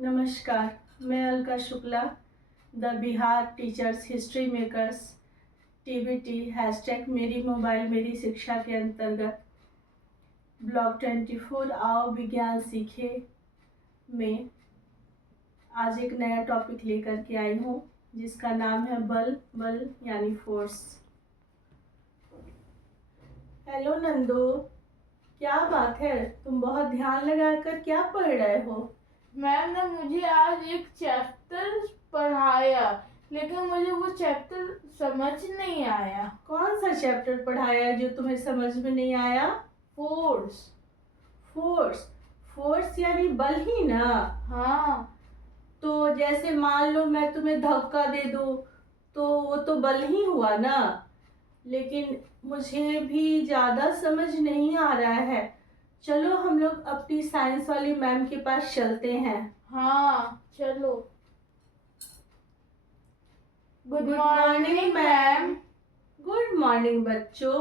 नमस्कार, मैं Alka Shukla, the Bihar teachers history makers TBT hashtag मेरी मोबाइल मेरी शिक्षा के अंतर्गत ब्लॉग 24 आओ विज्ञान सीखे में आज एक नया टॉपिक लेकर के आई हूँ जिसका नाम है बल यानी फोर्स। हेलो नंदू, क्या बात है? तुम बहुत ध्यान लगाकर क्या पढ़ रहे हो? मैम ने मुझे आज एक चैप्टर पढ़ाया, लेकिन मुझे वो चैप्टर समझ नहीं आया। कौन सा चैप्टर पढ़ाया जो तुम्हें समझ में नहीं आया? फोर्स। फोर्स यानी बल ही ना? हाँ। तो जैसे मान लो मैं तुम्हें धक्का दे दूं तो वो तो बल ही हुआ ना, लेकिन मुझे भी ज़्यादा समझ नहीं आ रहा है। चलो हम लोग अपनी साइंस वाली मैम के पास चलते हैं। हाँ चलो। Good morning ma'am. Ma'am. Good morning बच्चों।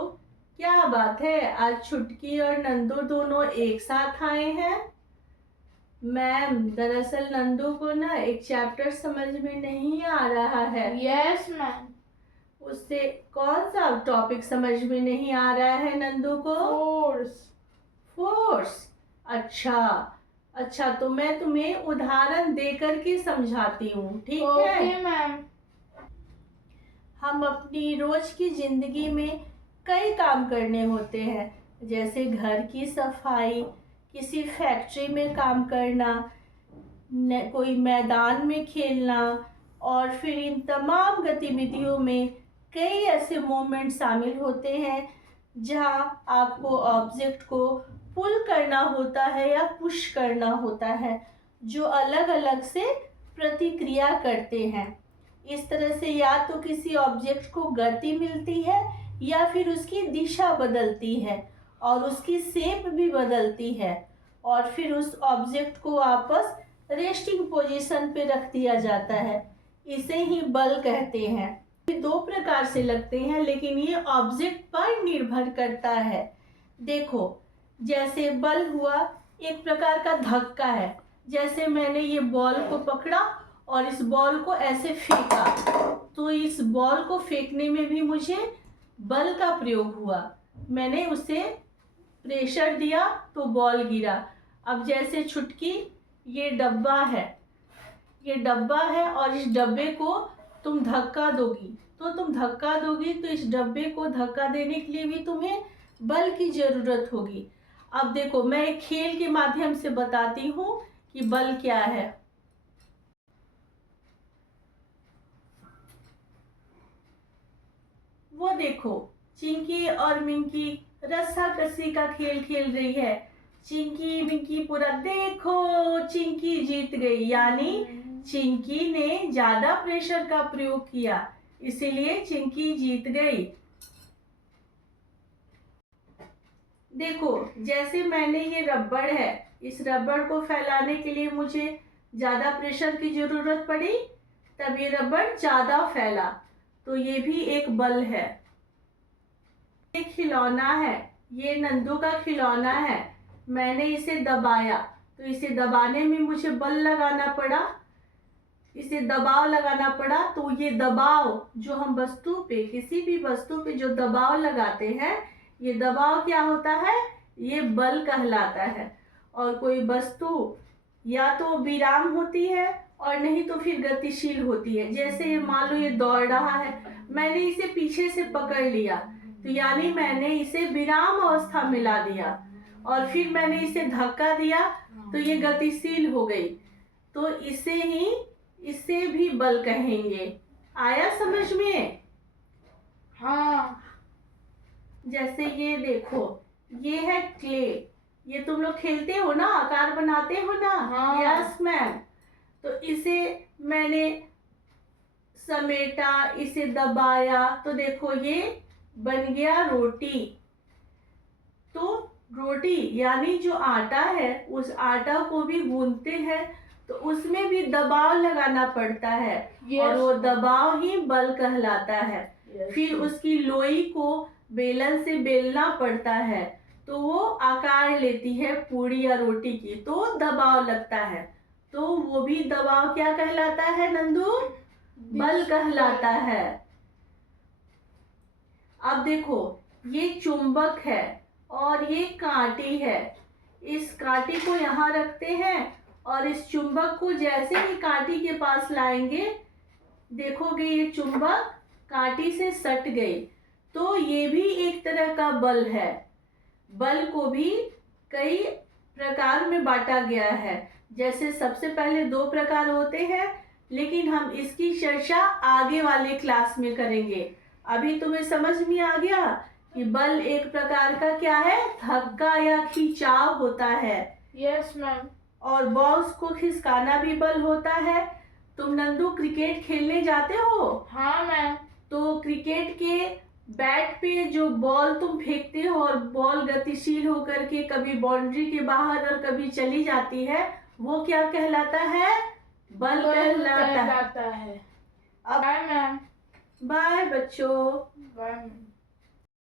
क्या बात है, आज छुटकी और नंदू दोनों एक साथ आए हैं? मैम, दरअसल नंदू को ना एक चैप्टर समझ में नहीं आ रहा है। Yes ma'am. उससे कौन सा टॉपिक समझ में नहीं आ रहा है नंदू को? फोर्स। अच्छा, तो मैं तुम्हें उदाहरण देकर के समझाती हूँ, ठीक है? Okay ma'am. हम अपनी रोज की जिंदगी में कई काम करने होते हैं, जैसे घर की सफाई, किसी फैक्ट्री में काम करना, कोई मैदान में खेलना, और फिर इन तमाम गतिविधियों में कई ऐसे मोमेंट शामिल होते हैं जहां आपको ऑब्जेक्ट को पुल करना होता है या पुश करना होता है, जो अलग अलग से प्रतिक्रिया करते हैं। इस तरह से या तो किसी ऑब्जेक्ट को गति मिलती है या फिर उसकी दिशा बदलती है और उसकी शेप भी बदलती है, और फिर उस ऑब्जेक्ट को वापस रेस्टिंग पोजीशन पे रख दिया जाता है। इसे ही बल कहते हैं। दो प्रकार से लगते हैं, लेकिन ये ऑब्जेक्ट पर निर्भर करता है। देखो, जैसे बल हुआ एक प्रकार का धक्का है। जैसे मैंने ये बॉल को पकड़ा और इस बॉल को ऐसे फेंका, तो इस बॉल को फेंकने में भी मुझे बल का प्रयोग हुआ। मैंने उसे प्रेशर दिया तो बॉल गिरा। अब जैसे छुटकी, ये डब्बा है और इस डब्बे को तुम धक्का दोगी तो इस डब्बे को धक्का देने के लिए भी तुम्हें बल की जरूरत होगी। अब देखो, मैं एक खेल के माध्यम से बताती हूँ कि बल क्या है। वो देखो, चिंकी और मिंकी रस्साकसी का खेल खेल रही है। चिंकी मिंकी पूरा देखो, चिंकी जीत गई, यानी चिंकी ने ज्यादा प्रेशर का प्रयोग किया, इसीलिए चिंकी जीत गई। देखो, जैसे मैंने ये रबड़ है, इस रबड़ को फैलाने के लिए मुझे ज्यादा प्रेशर की जरूरत पड़ी, तब ये रबड़ ज्यादा फैला, तो ये भी एक बल है। ये खिलौना है, ये नंदू का खिलौना है। मैंने इसे दबाया तो इसे दबाने में मुझे बल लगाना पड़ा, इसे दबाव लगाना पड़ा। तो ये दबाव जो हम वस्तु पे, किसी भी वस्तु पे जो दबाव लगाते हैं, ये दबाव क्या होता है? ये बल कहलाता है। और कोई वस्तु या तो विराम होती है और नहीं तो फिर गतिशील होती है। जैसे मान लो ये दौड़ रहा है, मैंने इसे पीछे से पकड़ लिया, तो यानी मैंने इसे विराम अवस्था में ला दिया, और फिर मैंने इसे धक्का दिया तो ये गतिशील हो गई। तो इसे भी बल कहेंगे। आया समझ में? हाँ। जैसे ये देखो, ये है क्ले, ये तुम लोग खेलते हो ना, आकार बनाते हो ना? हाँ। Yes ma'am. तो इसे मैंने समेटा, इसे दबाया, तो देखो ये बन गया रोटी। तो रोटी यानी जो आटा है, उस आटा को भी गूंथते हैं तो उसमें भी दबाव लगाना पड़ता है। Yes. और वो दबाव ही बल कहलाता है। Yes. फिर उसकी लोई को बेलन से बेलना पड़ता है तो वो आकार लेती है पूरी या रोटी की, तो दबाव लगता है। तो वो भी दबाव क्या कहलाता है नंदू? बल कहलाता है। अब देखो, ये चुंबक है और ये कांटी है। इस कांटी को यहाँ रखते हैं और इस चुंबक को जैसे ही कांटी के पास लाएंगे, देखोगे ये चुंबक कांटी से सट गई। तो ये भी एक तरह का बल है। बल को भी कई प्रकार में बांटा गया है। जैसे सबसे पहले 2 प्रकार होते हैं, लेकिन हम इसकी चर्चा आगे वाले क्लास में करेंगे। अभी तुम्हें समझ में आ गया कि बल एक प्रकार का क्या है? धक्का या खिंचाव होता है। Yes ma'am. और बॉल्स को खिसकाना भी बल होता है। तुम नंदू क्रिकेट खेलने जाते हो? हाँ मैम। तो क्रिकेट के बैट पे जो बॉल तुम फेंकते हो और बॉल गतिशील होकर के कभी बाउंड्री के बाहर और कभी चली जाती है, वो क्या कहलाता है? बल कहलाता है। है। Bye ma'am. बाय बच्चों। Bye ma'am.